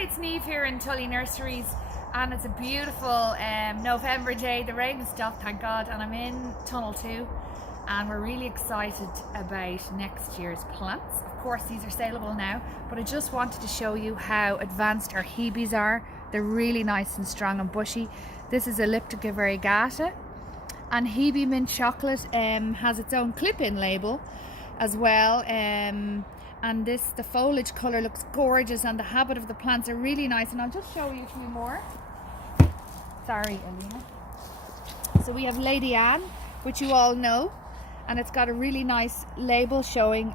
Hi, it's Niamh here in Tully Nurseries, and it's a beautiful November day. The rain has stopped, thank God, and I'm in Tunnel 2 and we're really excited about next year's plants. Of course, these are saleable now, but I just wanted to show you how advanced our Hebes are. They're really nice and strong and bushy. This is Elliptica variegata, and Hebe Mint Chocolate has its own clip-in label as well. And the foliage colour looks gorgeous, and the habit of the plants are really nice. And I'll just show you a few more. Sorry, Alina. So we have Lady Anne, which you all know, and it's got a really nice label showing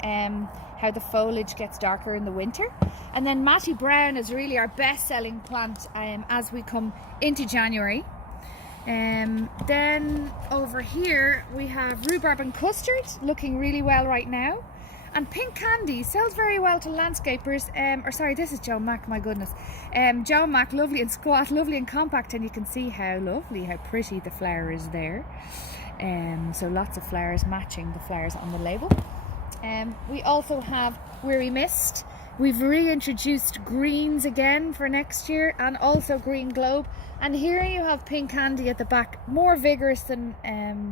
how the foliage gets darker in the winter. And then Matty Brown is really our best-selling plant as we come into January. Then over here we have Rhubarb and Custard, looking really well right now. And Pink Candy sells very well to landscapers, this is Joe Mac, my goodness. Joe Mac, lovely and squat, lovely and compact, and you can see how lovely, how pretty the flower is there. So lots of flowers matching the flowers on the label. We also have Weary Mist. We've reintroduced greens again for next year, and also Green Globe. And here you have Pink Candy at the back, more vigorous than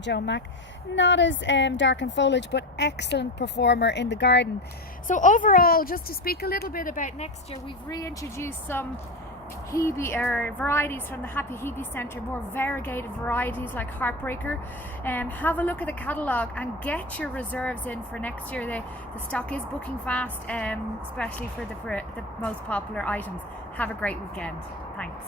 Joe Mac. Not as dark in foliage, but excellent performer in the garden. So overall, just to speak a little bit about next year, we've reintroduced some Hebe varieties from the Happy Hebe Centre, more variegated varieties like Heartbreaker. Have a look at the catalogue and get your reserves in for next year. The stock is booking fast, especially for the most popular items. Have a great weekend. Thanks.